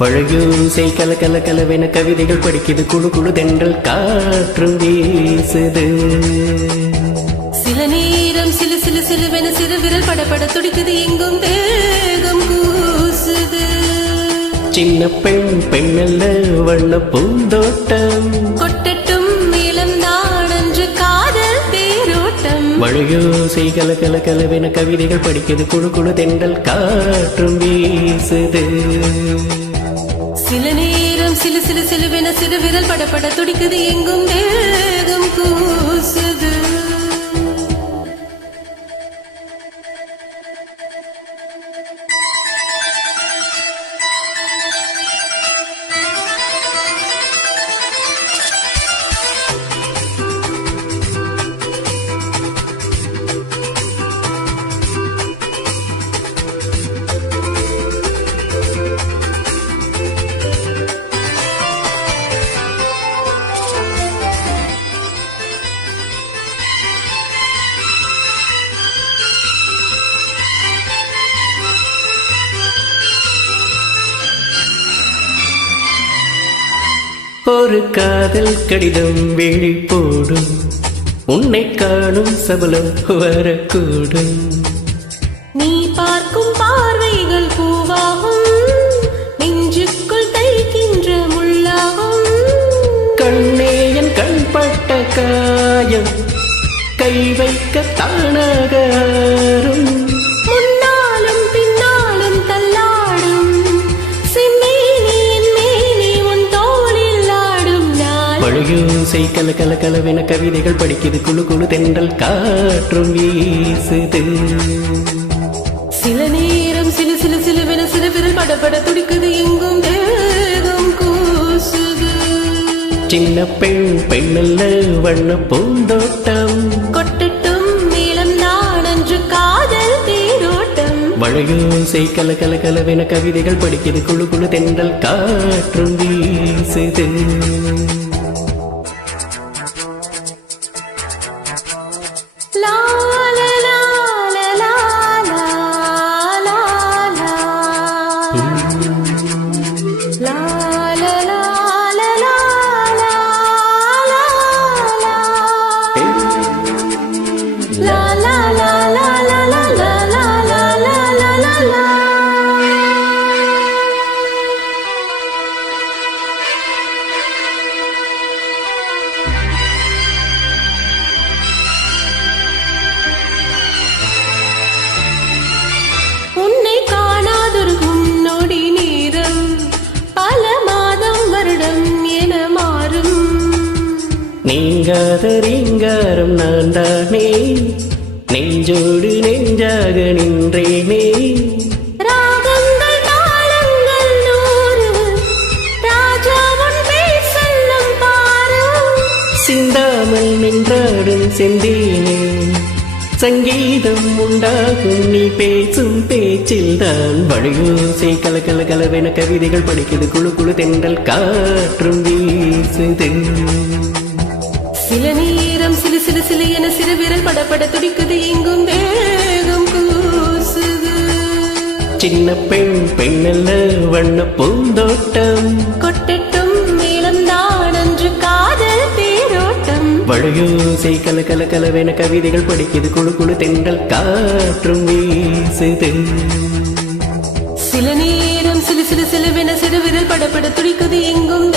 பழகூசை கல கல கலவென கவிதைகள் படிக்குது. குழு குழு தென்றல் காற்றும் வீசுது. சில நேரம் சிலு சிலு சிலுவென சிறு விரல் படபட துடிக்குது. எங்கும் தேகம் கூசுது. சின்ன பெண் பெண்ணல்ல வண்ண பூந்தோட்டம். கொட்டட்டும் மேலம் நாடன்று காதல் தேரோட்டம் மழையோசை கல கல கலவென கவிதைகள் படிக்குது. குழு குழு தென்றல் காற்றும் வீசுது. சில நேரம் சிலு சிலு சிலுவென சிறு விரல் படப்பட துடிக்குது எங்கும் வேகம் கூசு. ஒரு காதல் கடிதம் வெளி போடும். உன்னை காணும் சபலம் வரக்கூடும். நீ பார்க்கும் பார்வைகள் பூவாகும். நெஞ்சுக்குள் தைக்கின்ற முள்ளாகும். கண்ணே என் கண்பட்ட காயம் கை வைக்க தானாக மழையோசை கல கல கலவென கவிதைகள் படிக்குது. குழு குழு தென்றல் காற்றும் வீசுது. சில நேரம் சிலு சிலு சிலுவென சிறு விரல் படபட துடிக்குது. எங்கும் தேகம் கூசுது. சின்ன பெண் பெண்ணல்ல வண்ண பூந்தோட்டம். கொட்டட்டும் மேளம் நாடன்று காதல் தேரோட்டம். மழையோசை கல கல கலவென கவிதைகள் படிக்குது. குழு குழு தென்றல் காற்றும் வீசுது. 人。நீங்காத ரீங்காரம் நான் தானே நெஞ்சோடு நெஞ்சாக நின்றேனே. சிந்தாமல் நின்றாடும் செந்தேனே. சங்கீதம் உண்டாகும் நீ பேசும் பேச்சில் தான் வழியோசை கல கல கலவென கவிதைகள் படிக்குது குழு குழு தென்றல் காற்றும் வீசுது. சில நேரம் சிலு சிலு சிலு என சிறு விரல் படபட துடிக்குது. எங்கும் வேகம் கூசுது. சின்ன பெண் பெண்ணல்ல வண்ண பூந்தோட்டம். கொட்டட்டும் மேளம் நாடன்று காதல் தேரோட்டம் வழியோசை கல கல கலவென கவிதைகள் படிக்குது. குழு குழு தென்றல் காற்றும் வீசுது. சில நேரம் சிலு சிலு சிலுவென சிறு விரல் படபட துடிக்குது. எங்கும்